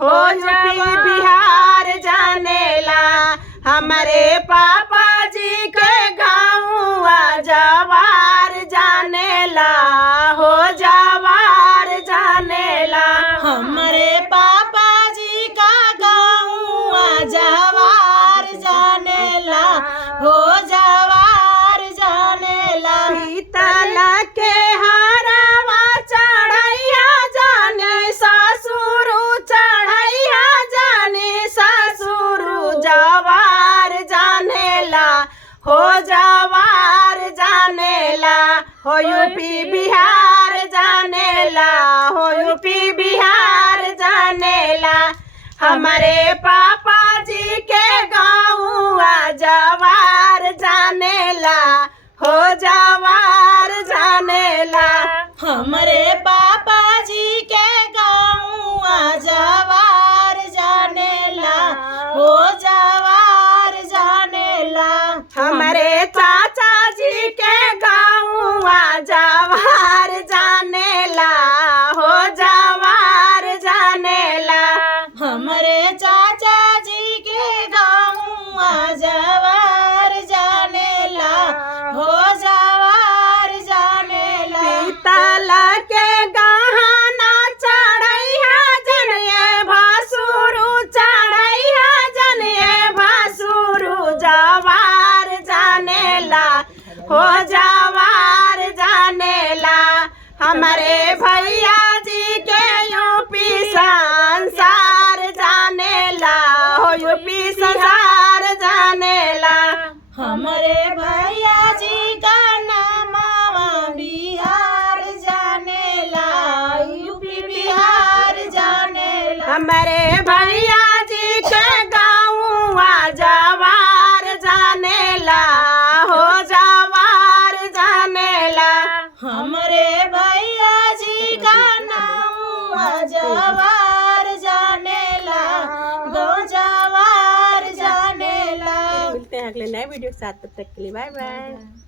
हो यूपी बिहार जानेला। हमारे पापा जी के गाँव जवार जानेला, हो जवार जानेला। हमारे पापा जी का गाँव जवार जानेला, हो जवार जानेला। पीतल के हारवा चढ़ैया जाने ससुर चढ़ैया जाने ससुर जवार जानेला, हो जवार जानेला। हो यूपी बिहार जानेला, हो यूपी बिहार जानेला। हमारे पापा जी के गाँव जवार जानेला, हो जवार जानेला। हमारे पापा जी के गाँव जवार जानेला, हो जवार जानेला। हमारे चाचा जी के गाँव जवार जानेला, हो जवार जानेला। हमारे चाचा जी के गाँव जवार जानेला, हो जवार जानेला। पीतल के गहना चढ़ैया जनिए भसुरु चढ़ैया जनिए भसुरु जवार जानेला, हो जवार जानेला। हमारे भैया जी के यूपी संसार जानेला, हो यूपी संसार जानेला। हमारे भैया जी का नाम बिहार जानेला, यूपी बिहार जानेला। हमारे भैया जी के गाँव जवार जानेला, हो जवार जानेला। हमारे भैया जी का नाम जवार जानेला, गो जवार जानेला। मिलते हैं अगले नए वीडियो के साथ, तब तक के लिए बाय बाय।